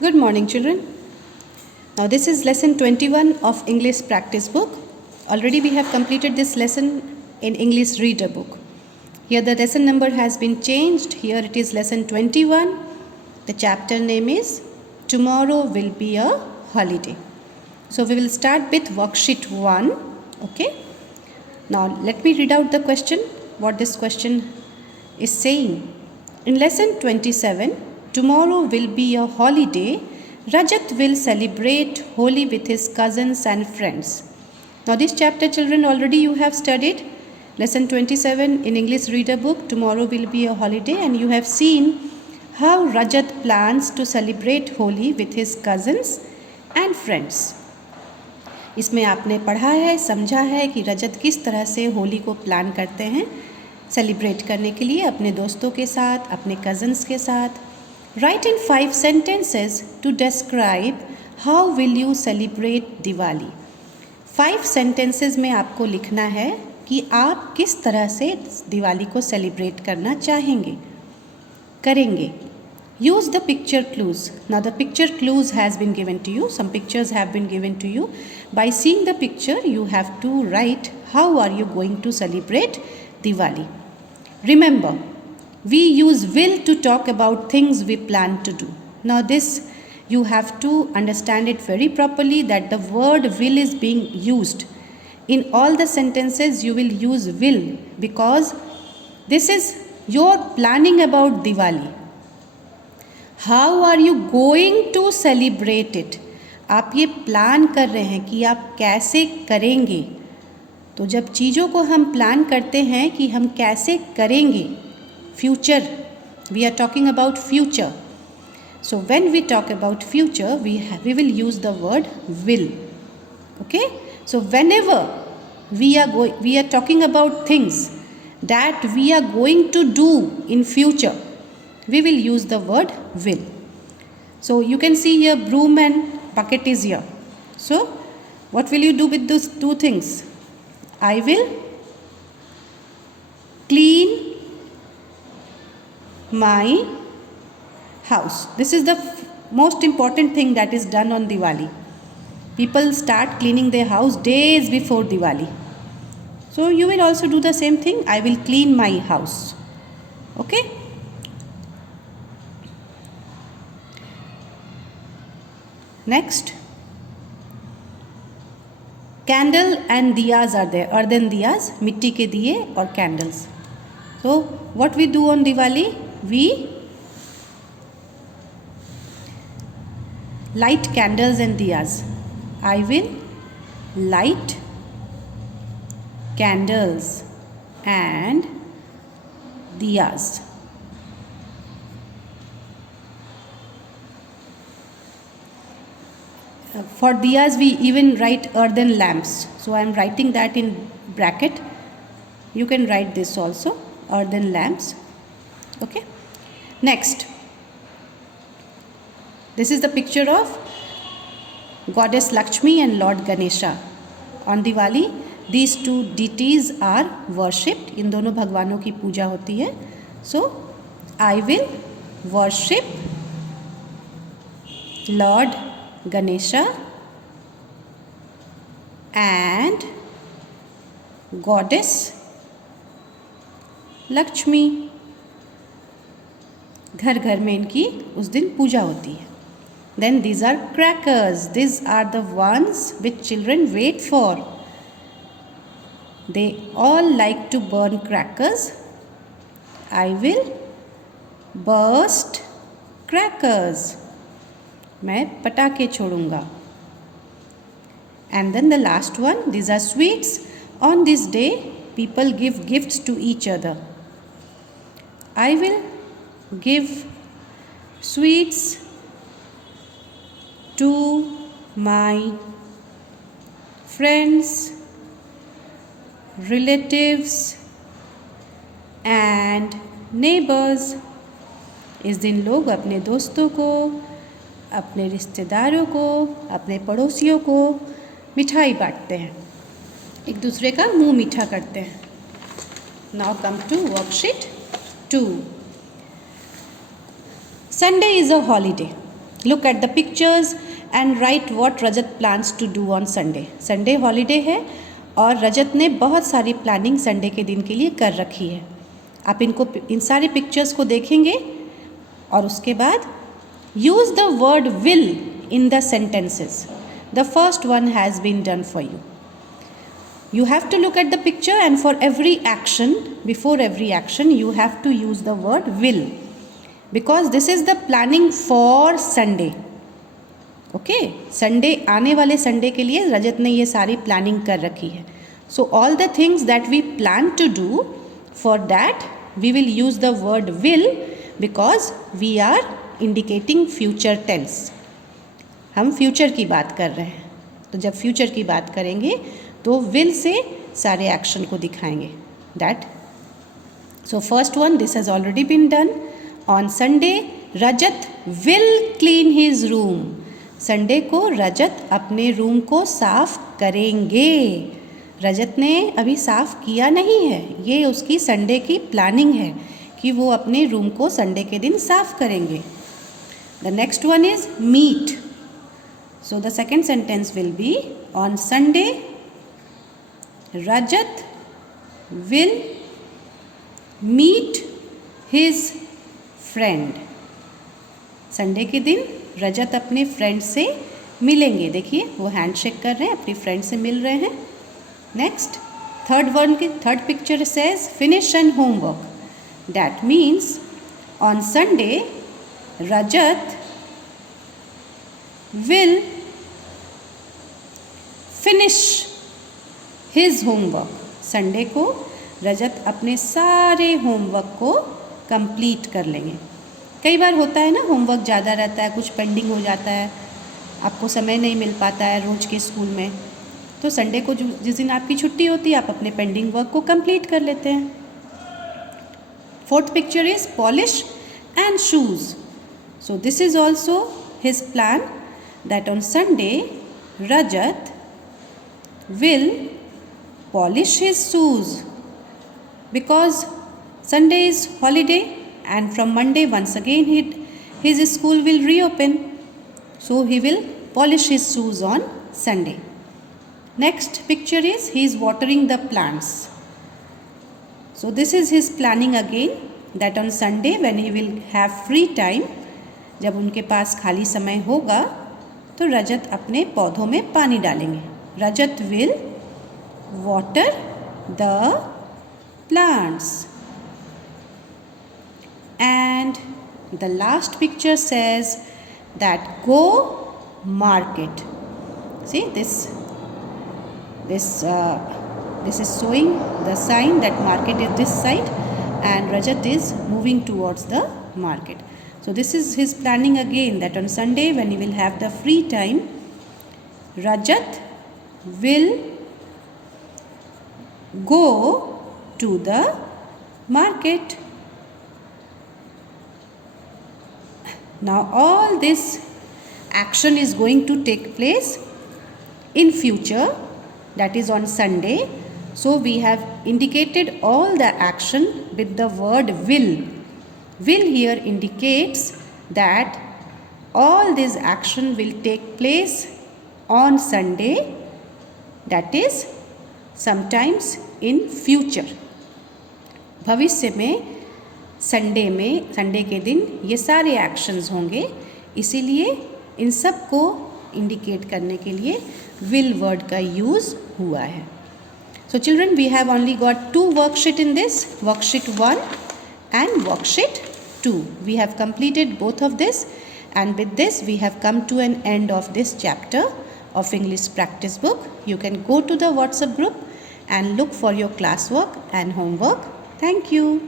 Good morning, children. Now, this is lesson 21 of English practice book. Already, we have completed this lesson in English reader book. Here, the lesson number has been changed. Here, it is lesson 21. The chapter name is Tomorrow Will Be a Holiday. So, we will start with worksheet 1. Okay. Now, let me read out the question, what this question is saying. In lesson 27, tomorrow will be a holiday. Rajat will celebrate Holi with his cousins and friends. Now, this chapter, children, already you have studied. Lesson 27 in English reader book, tomorrow will be a holiday, and you have seen how Rajat plans to celebrate Holi with his cousins and friends. इसमें आपने पढ़ा है, समझा है कि रजत किस तरह से होली को प्लान करते हैं सेलिब्रेट करने के लिए अपने दोस्तों के साथ, अपने कज़न्स के साथ. Write in 5 sentences to describe how will you celebrate Diwali. 5 sentences में आपको लिखना है कि आप किस तरह से दिवाली को सेलिब्रेट करना चाहेंगे, करेंगे. Use the picture clues. Now the picture clues has been given to you. Some pictures have been given to you. By seeing the picture, you have to write how are you going to celebrate Diwali. Remember, we use will to talk about things we plan to do. Now this you have to understand it very properly that the word will is being used. In all the sentences you will use will because this is your planning about Diwali. How are you going to celebrate it. आप ये plan कर रहे हैं कि आप कैसे करेंगे. तो जब चीज़ों को हम प्लान करते हैं कि हम कैसे करेंगे, future, we are talking about future. So when we talk about future we will use the word will. Okay. So whenever we are talking about things that we are going to do in future, we will use the word will. So you can see here broom and bucket is here. So what will you do with those two things? I will clean my house. This is the most important thing that is done on Diwali. People start cleaning their house days before Diwali. So you will also do the same thing. I will clean my house. Okay. Next, candle and diyas are there. Earthen diyas, मिट्टी के दिए और candles. So what we do on Diwali? We light candles and diyas. I will light candles and diyas. For diyas we even write earthen lamps. So I am writing that in bracket. You can write this also, earthen lamps. Okay. Next, this is the picture of goddess Lakshmi and Lord Ganesha. On Diwali these two deities are worshipped. इन दोनों भगवानों की पूजा होती है. So I will worship Lord Ganesha and goddess Lakshmi. घर घर में इनकी उस दिन पूजा होती है. Then these are crackers. These are the ones which children wait for. They all like to burn crackers. I will burst crackers. मैं पटाखे छोड़ूंगा. And then the last one, these are sweets. On this day people give gifts to each other. I will give sweets to my friends, relatives and neighbors. इस दिन लोग अपने दोस्तों को, अपने रिश्तेदारों को, अपने पड़ोसियों को मिठाई बांटते हैं, एक दूसरे का मुंह मीठा करते हैं. Now come to worksheet 2. Sunday is a holiday. Look at the pictures and write what Rajat plans to do on Sunday. Sunday holiday है और रजत ने बहुत सारी प्लानिंग संडे के दिन के लिए कर रखी है। आप इन सारे पिक्चर्स को देखेंगे और उसके बाद use the word will in the sentences. The first one has been done for you. You have to look at the picture and for every action, before every action, you have to use the word will because this is the planning for Sunday. Okay, Sunday आने वाले Sunday के लिए रजत ने ये सारी planning कर रखी है. So all the things that we plan to do, for that we will use the word will because we are indicating future tense. हम future की बात कर रहे हैं, तो जब future की बात करेंगे तो will से सारे एक्शन को दिखाएंगे. That so first one, this has already been done. On Sunday, Rajat will clean his room. Sunday को रजत अपने रूम को साफ करेंगे. रजत ने अभी साफ किया नहीं है, ये उसकी संडे की प्लानिंग है कि वो अपने रूम को संडे के दिन साफ करेंगे. The next one is meet. So the second sentence will be on Sunday, Rajat will meet his friend. Sunday के दिन रजत अपने फ्रेंड से मिलेंगे. देखिए वो हैंडशेक कर रहे हैं, अपनी फ्रेंड से मिल रहे हैं. Next third picture says finish and homework. That means on Sunday Rajat will finish his homework. Sunday को रजत अपने सारे होमवर्क को कंप्लीट कर लेंगे. कई बार होता है ना, होमवर्क ज़्यादा रहता है, कुछ पेंडिंग हो जाता है, आपको समय नहीं मिल पाता है रोज़ के स्कूल में, तो संडे को जिस दिन आपकी छुट्टी होती है आप अपने पेंडिंग वर्क को कंप्लीट कर लेते हैं. Fourth picture is polish and shoes. So this is also his plan that on Sunday Rajat will polish his shoes because Sunday is holiday and from Monday once again his school will reopen, so he will polish his shoes on Sunday. Next picture is he is watering the plants. So this is his planning again that on Sunday when he will have free time, जब उनके पास खाली समय होगा तो रजत अपने पौधों में पानी डालेंगे. Rajat will water the plants. And the last picture says that go market. See this is showing the sign that market is this side and Rajat is moving towards the market. So this is his planning again that on Sunday when he will have the free time, Rajat will go to the market. Now all this action is going to take place in future, that is on Sunday. So we have indicated all the action with the word will. Will here indicates that all this action will take place on Sunday, that is sometimes in future. भविष्य में Sunday के दिन ये सारे actions होंगे, इसीलिए इन सब को इंडिकेट करने के लिए will वर्ड का यूज़ हुआ है. So children, we have only got 2 worksheet in this, worksheet 1 and worksheet 2. We have completed both of this, and with this we have come to an end of this chapter of English practice book. You can go to the WhatsApp group and look for your classwork and homework. Thank you.